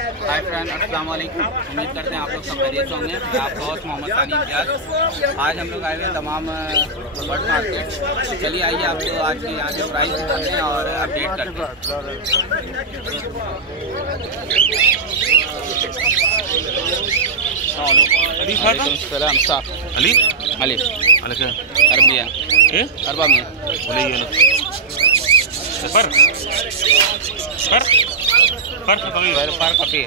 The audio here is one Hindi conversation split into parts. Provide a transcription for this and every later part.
हाय फ्रेंड, अस्सलाम वालेकुम। उम्मीद करते हैं आप लोग सब खैरियत से होंगे। मैं आपका होस्ट मोहम्मद सानी इम्तियाज़। आज हम लोग आए हुए हैं तमाम बर्ड मार्केट। चलिए आइए आपको आज के यहाँ के प्राइस दिखाते हैं और अपडेट करते हैं। अली अली अरबिया अरबा में पर कफी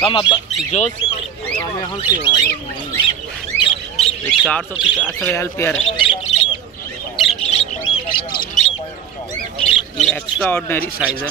कम अब जोश 450 रियाल पेयर है। ये एक्स्ट्रा ऑर्डिनरी साइज है।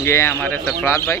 ये है हमारे सरफराज भाई।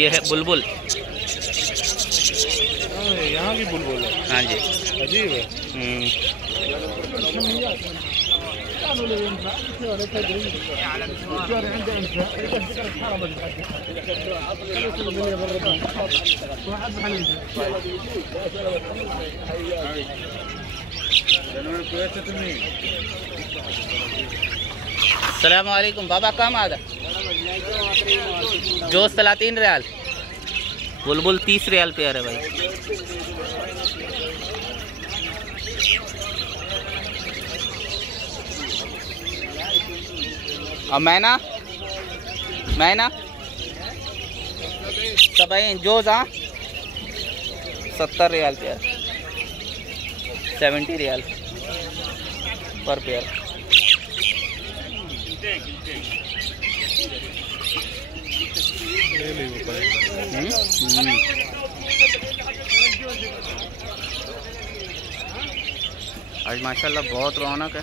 ये है बुलबुल। यहाँ भी बुलबुल है। हाँ जी, अजीब है। अस्सलाम वालेकुम बाबा। कम आधा जोश 30 रियाल, बुलबुल 30 रियाल पेयर है भाई। और मैना सब जोज 70 रियाल पेयर, 70 रियाल पर पेयर। आज माशाल्लाह बहुत रौनक है।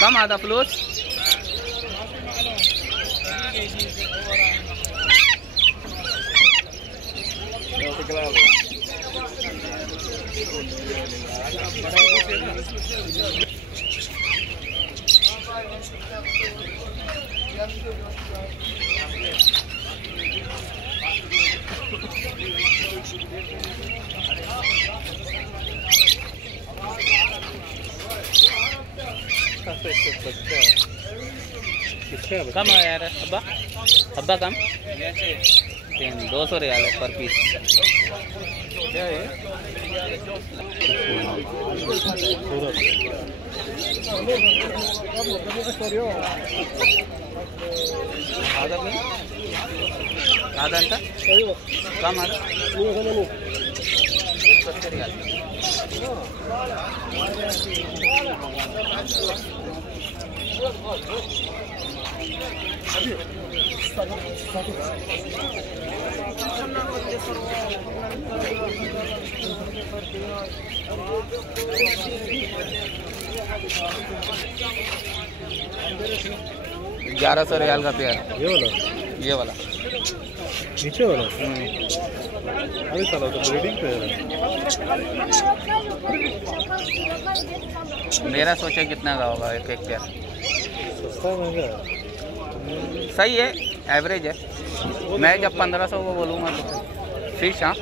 कम आधा फ्लूस। कम है यार अब्बा कम 200 रियाल है पर पीस। क्या है आधा कम 70 रियाल। $1100 रियाल का पेयर। ये वाला नीचे वाला। अरे साला तो ब्रीडिंग पे है। मेरा सोचा कितना का होगा एक पेयर। सस्ता महंगा है? सही है, एवरेज है। मैं जब 1500 को बोलूँगा तो फिश। हाँ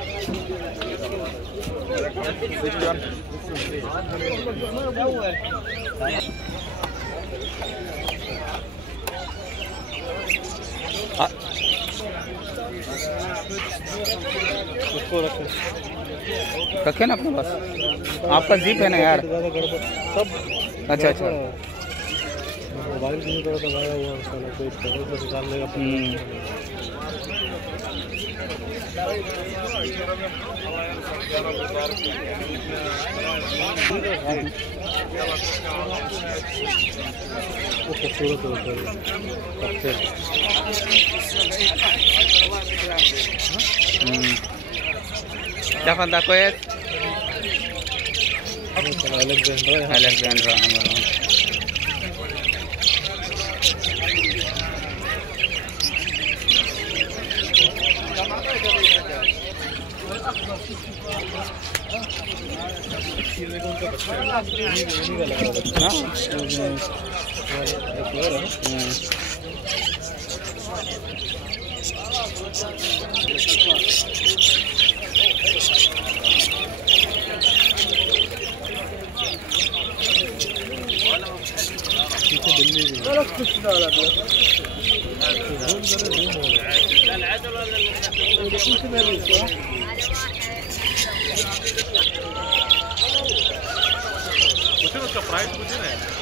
उसको रखे ना अपने पास। आपका जीप है ना यार? सब अच्छा अच्छा। मोबाइल भी थोड़ा दबाया हुआ उसका कोई फोटो से निकाल लेगा। खूबसूरत होता है। क्या फंदा कोई अलेक्जेंड्रा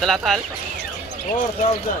3000 4000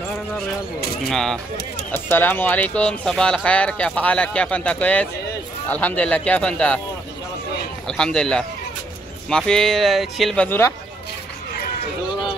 4000 रियाल। हाँ अस्सलामु अलैकुम सबाल खैर क्या फ़ाला क्या फंता कोयस अल्हम्दुलिल्लाह क्या फंता अल्हम्दुलिल्लाह माफ़ी चिल बजूरा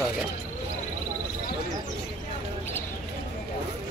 हो गया।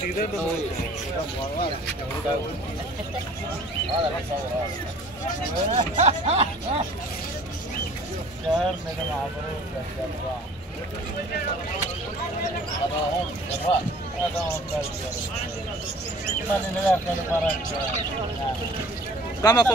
सीधे तो कम अको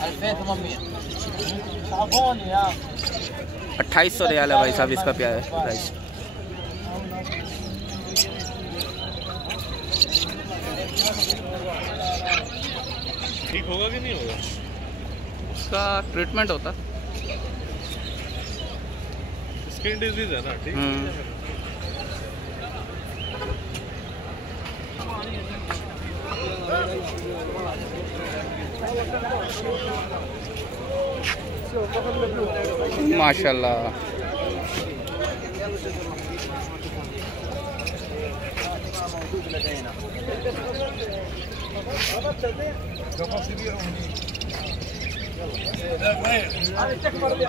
2800 2800 रियाल है भाई साहब इसका प्यार प्राइस। ठीक होगा कि नहीं होगा? उसका ट्रीटमेंट होता स्किन डिजीज है ना। ठीक माशाल्लाह।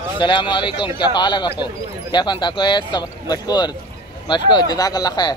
अस्सलाम वालेकुम क्या हाल है गफो क्या फंता कोयस मशकूर मशकूर जज़ाकल्लाह खैर।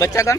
बच्चा कम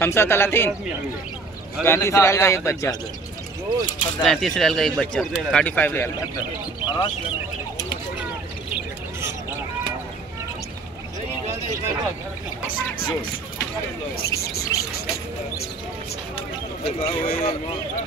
35 35 रियाल का एक बच्चा 35 रियाल का एक बच्चा 35 रियाल का।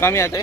कम ही आते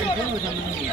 2800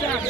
7